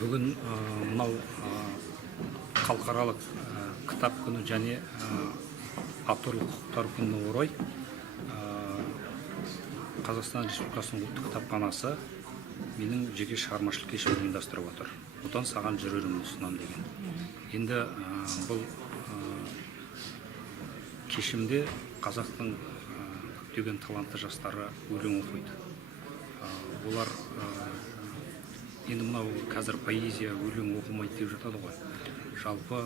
Бүгін мынау халықаралық кітап күні және авторлық құқықтар күніне орай Қазақстан Республикасының ұлттық кітапханасы менің жеке шығармашылық кешімді ұйымдастырып отыр. Одан саған жүрерімді ұсынамын деген. Енді бұл кешімде қазақтың көптеген талантты жастары өлең оқиды. Олар енді мынау қазір поэзия өлең оқымайды деп жатады ғой. Жалпы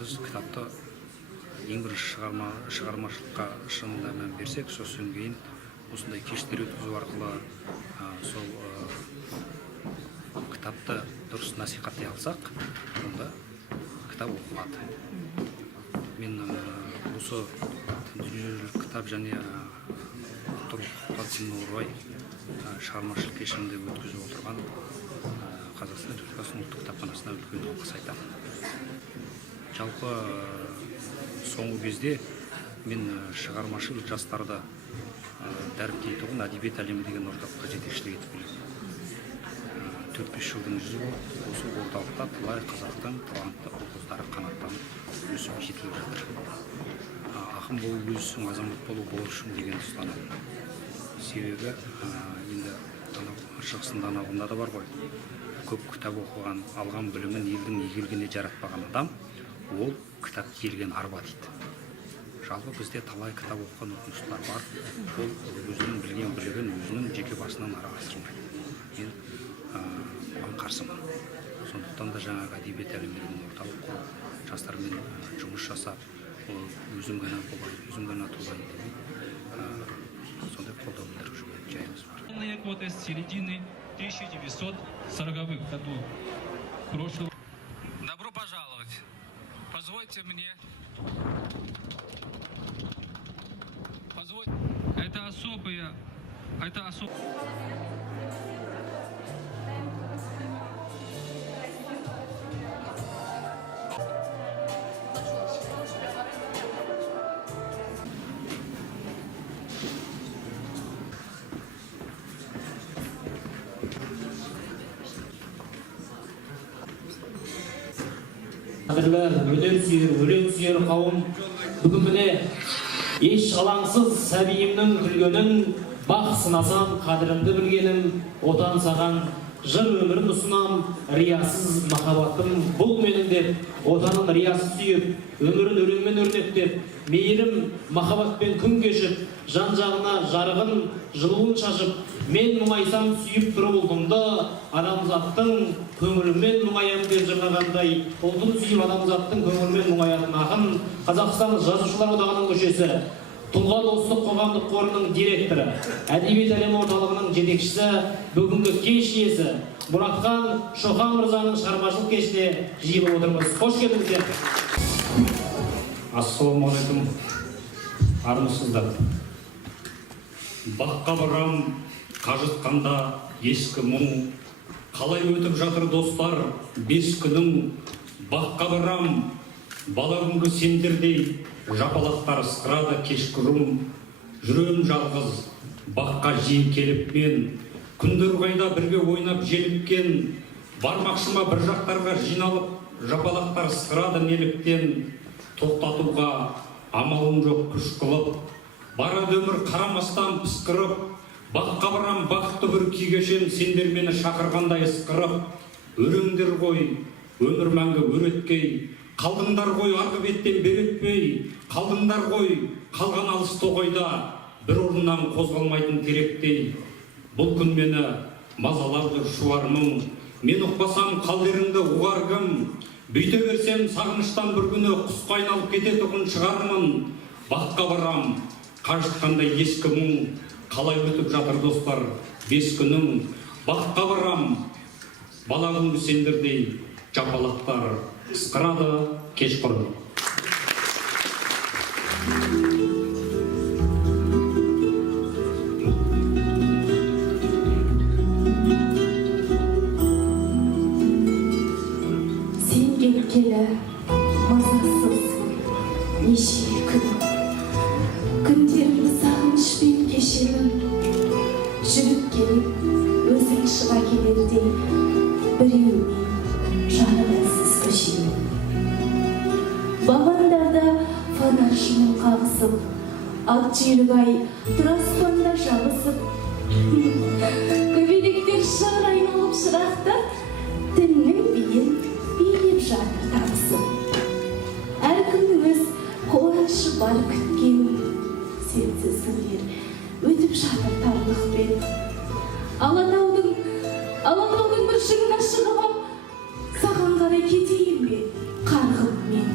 біз кітапты ең бірінші шығармашылыққа шынында мән берсек, сосын кейін осындай кештер өткізу арқылы сол кітапты дұрыс насихаттай алсақ, онда кітап оқылады. Мен осы дүниежүзілік кітап және авторлық құқықтар күніне орай шығармашылық кешімді өткізіп отырған Қазақстан Республикасының ұлттық кітапханасына үлкен алғыс айтамын. Жалпы соңғы кезде мен шығармашыл жастарды дәріптейтұғын әдебиет әлемі деген орталыққа жетекшілік етіп келемін. 4-5 жылдың жүзі болып, осы орталықта талай қазақтың талантты ұл-қыздары қанаттанып өсіп жетіліп жатыр. Ақын болу өссің, азамат болу борышың деген ұстанамын. Себебі енді шығысында анауында да бар ғой. Көп кітап оқыған, алған білімін елдің игілігіне жаратпаған адам, ол кітап келген арба дейді. Жалпы бізде талай кітап оқыған оқушылар бар. Ол өзінің білген білігін өзінің жеке басынан ара асырмайды. Мен оған қарсымын. Сондықтан да жаңағы әдебиет әлемдерінің орталық құрып, жастармен жұмыс жасап, өзім ғана болайын, өзім ғана туайын демей, сондай қолдау білдіріп жүрген жайымыз бар. Годы с середины 1940-х годов прошлого. Добро пожаловать. Позвольте мне. Это особая. Қадірлі өлең сүйер қауым, бүгін міне еш алаңсыз сәбиімнің күлгенін, бақ сынасам қадірімді білгенім, отан саған жыр өмірін ұсынам, риясыз махаббатым бұл менің деп, отанын риясыз сүйіп, өмірін өлеңмен өрнектеп, мейірім махаббатпен күн кешіп, жан жағына жарығын, жылуын шашып, мен мұңайсам сүйіп тұрып ұлтымды, адамзаттың көңілімен мұңаям деп жырлағандай, ұлтын сүйіп адамзаттың көңілімен мұңаятын ақын, Қазақстан Жазушылар Одағының мүшесі, Тұлға достық қоғамдық қорының директоры, әдебиет әлемі орталығының жетекшісі, бүгінгі кеш иесі Мұратхан Шоқан мырзаның шығармашылық кешіне жиылып отырмыз. Қош келдіңіздер. Ассалаумағалейкум, армысыздар. Баққа барам, қажытқанда ескі мұң, қалай өтіп жатыр достар, 5 күнің. Баққа барам, бала күнгі сендердей, жапалақтар ысқырады кешқұрым. Жүрем жалғыз, баққа жиі келіп мен, күндер қайда бірге ойнап желіккен. Бармақшыма бір жақтарға жиналып, жапалақтар ысқырады неліктен. Тоқтатуға амалым жоқ күш қылып, барады өмір қарамастан пысқырып. Баққа барам, бақытты бір күй кешем, сендер мені шақырғандай ысқырып. Өлеңдер ғой, өмір мәңгі өреткей, қалдыңдар ғой арғы беттен беретпей. Қалдыңдар ғой, қалған алыс тоғайда, бір орнынан қозғалмайтын теректей. Бұл күн мені мазалап жүр шуармым, мен ұқпасам қалдеріңді ұғар кім. Бүйте берсем сағыныштан бір күні құсқа айналып кететұғын шығармын. Баққа барам, қажытқандай ескі мұң, қалай өтіп жатыр достар 5 күнің. Баққа барам, бала күнгі сендердей, жапалақтар ысқырады кешқұрым. Сен келгелі мазасыз неше күн, күндерімді сағынышпен кешемін. Жүріп келіп өзің шыға келердей, біреу біреумен жарасыз көшемін. Бағандарда фонар шымын қағысып, ат жүйрік ай тұр аспанда жабысып, көбелектер шар айналып шырақтар, түннің биін билеп жатыр табысып. Әркімнің өз қуанышы бар күткен, сенсіз күндер өтіп жатыр тарлықпен. Алатаудың бір шыңына шығып ап, саған қарай кетейін бе қарғып мен.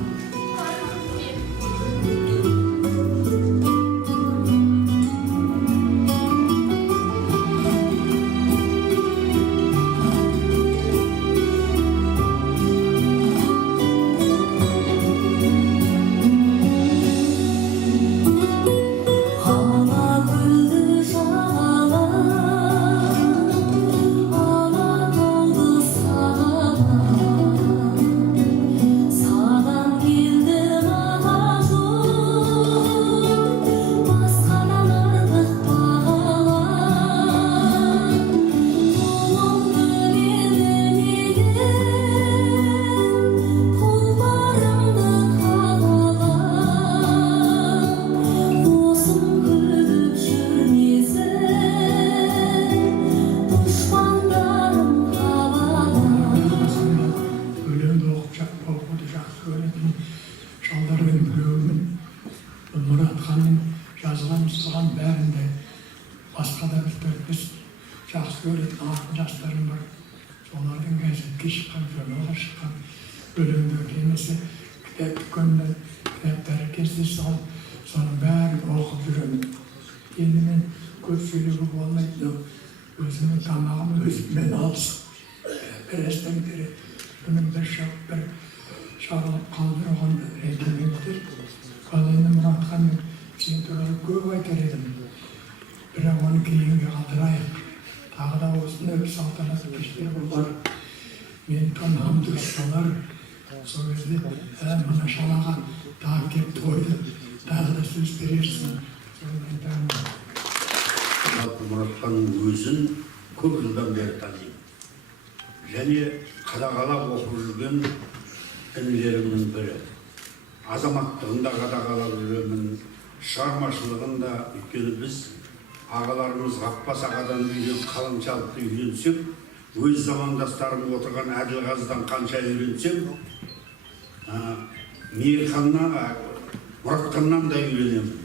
Жазған бәрінде басқа да бір 4-5 жақсы көретін ақын жастарым бар. Солардың газетке шыққан, журналға шыққан өлеңдер немесе кітап дүкенінде кітаптары кездесіп алып, соның бәрін оқып жүремін. Енді мен көп сөйлеуге болмайды, өзімнің тамағым өзіммен алысып. Бірестен бері бұның бір шағылып қалдырған ретімендер. Ал енді Мұратхан мен сен туралы көп айтар едім. Бірақ оны кейінге қалдырайық. Тағы да осындай бір салтанатты кештер болар. Мен тонағым дұрыс болар. Сол кезде мына шалаған тағы кеп тойды. Тағы да сөз берерсің. Соны айтамын. Мұратханның өзін көп жылдан бері танимын. Және қадағалап оқып жүрген інілерімнің бірі. Азаматтығында қадағалап жүремін, шығармашылығында. Өйткені біз ағаларымыз Ғаппас ағадан қалыншалықты үйренсек, өз замандастарым отырған Әділғазыдан қанша үйренсем, Мұратханнан да үйренемін.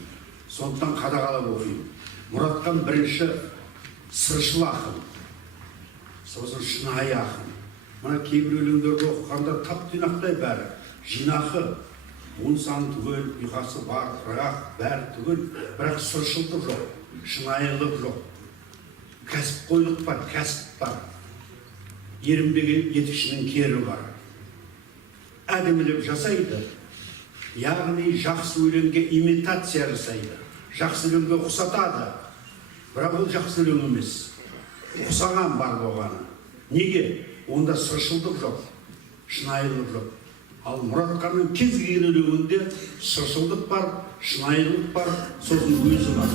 Сондықтан қадағалап оқимын. Мұратхан бірінші сыршыл ақын, сосын шынайы ақын. Мына кейбір өлеңдерді оқығанда тап-тұйнақтай бәрі, жинақы, он сан түгел, ұйқасы бар, бірақ бәрі түгел, бірақ сыршылдық жоқ, шынайылық жоқ. Кәсіпқойлық бар, кәсіп бар. Ерінбеген етікшінің кері бар. Әдемілеп жасайды, яғни жақсы өлеңге имитация жасайды. Жақсы өлеңге ұқсатады, бірақ ол жақсы өлең емес. Ұқсаған бар болғаны. Неге? Онда сыршылдық жоқ, шынайылық жоқ. Ал Мұратханның кез келген өлеңінде сыршылдық бар, шынайылық бар, сосын өзі бар.